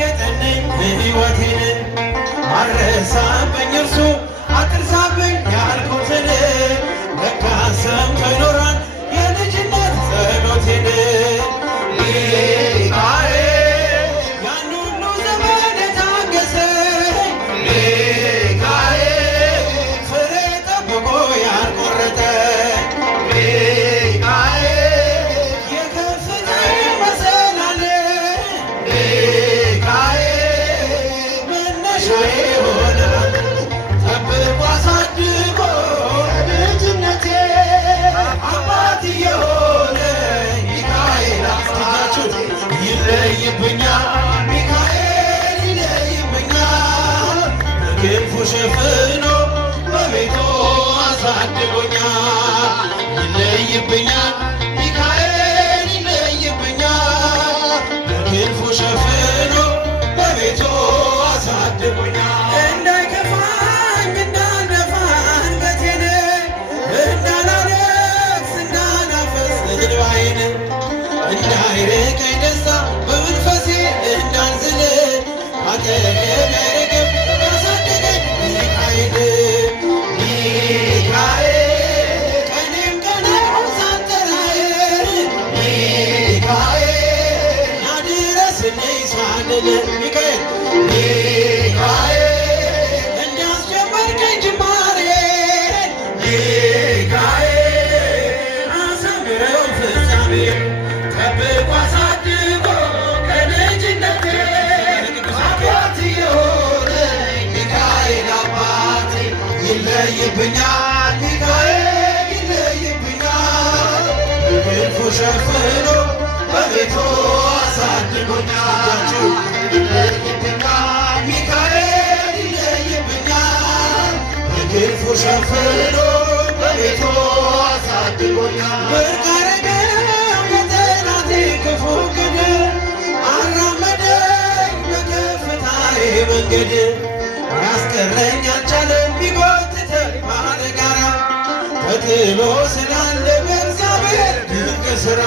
ያጌጠልኝ ሕይወቴን አረሳብኝ እርሱ አትርሳብኝ ያልኩትን ለካ ሰምቶ ይኖራል የልጅነት ጸሎቴን ሊቃዬ ያን ሁሉ ዘመን የታገሰኝ ሊቃዬ ፍሬ ጠብቆ ያልቆረጠኝ ሊቃዬ የከፍታዬ መሰላል ሊቃዬ መነሻዬ ሆኗል ጠብቆ አሳድጎ ልጅነቴ አባት የሆነ ሚካኤል አባቴ ይለይብኛል ሚካኤል ይለይብኛል በክንፉ ሸፍኖ በቤቱ አሳድጎኛል ይለይብኛል ሚካኤል ይለይብኛል በክንፉ ሸፍኖ በቤቱ አሳድጎኛል እንዳይከፋኝ እንዳልደፋ አንገቴን እንዳላለቅስ እንዳላፈስ እንባዬን እንዳይርቀኝ ደስታ በመንፈሴ እንዳልዝል አጠገቤ ርግብ ያሳደገኝ ሚካኤል ሚካኤል ቀኔም ቀኔም ሳትጠራኝ ሚካኤል ናድረስልኝ ሳልል ሚካኤል ሚካኤል እንዳስጀመርከኝ ጅማሬን ሚካኤል አሳምረው ፍጻሜን ጠብቆ አሳድጎ ከልጅነቴ አባት የሆነኝ ሚካኤል አባቴ ይለይብኛል ሚካኤል ይለይብኛል በክንፉ ሸፍኖ በቤቱ አሳድጎኛል ይለይብኛል ሚካኤል ይለይብኛል በክንፉ ሸፍኖ በቤቱ አሳድጎኛል ብርቅ አረገው የጠላቴ ክፉ ግድ አራመደኝ በከፍታዬ መንገድ ያስቀረኝ አልቻለም ቢጎትተኝ ባለጋራ ተጥሎ ስላለ በእግዚአብሔር ድንቅ ሥራ